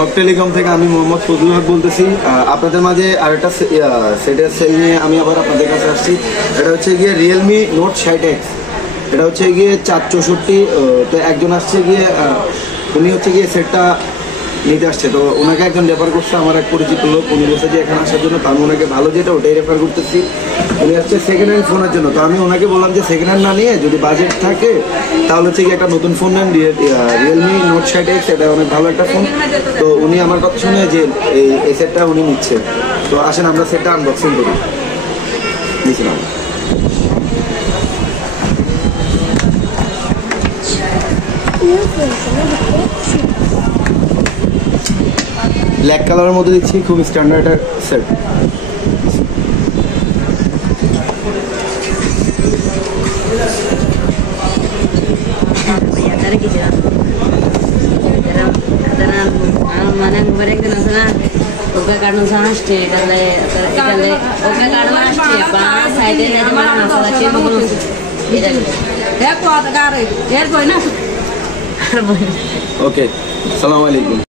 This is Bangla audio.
হক টেলিকম থেকে আমি মোহাম্মদ ফজলুল হক বলতেছি। আপনাদের মাঝে আরেকটা সেটের সেল নিয়ে আমি আবার আপনাদের কাছে আসছি। এটা হচ্ছে গিয়ে রিয়েলমি নোট 60X। এটা হচ্ছে গিয়ে 464। তো একজন আসছে গিয়ে, উনি হচ্ছে গিয়ে সেটটা নিতে আসছে। তো ওনাকে একজন রেফার করছে, আমার এক পরিচিত লোক। উনি বলছে যে এখানে আসার জন্য, তো আমি ওনাকে ভালো যেটা ওটাই রেফার করতেছি। উনি আসছে সেকেন্ড হ্যান্ড ফোনের জন্য। তো আমি ওনাকে বললাম যে সেকেন্ড হ্যান্ড না নিয়ে যদি বাজেট থাকে তাহলে হচ্ছে কি একটা নতুন ফোন নেন, রিয়েলমি নোট 60X। এটা অনেক ভালো একটা ফোন। তো উনি আমার কথা শুনে যে এই সেটটা উনি নিচ্ছে। তো আসেন আমরা সেটটা আনবক্সিং করি। নিচ্ছি না, ব্ল্যাক কালারের মধ্যে দিচ্ছি, খুব স্ট্যান্ডার্ড একটা set. mana bareng na sana oke karena sana state ale oke karena state ba side le mana masala che mo এটা এক কথা গারে এর বই না আর বই ওকে, আসসালামু আলাইকুম।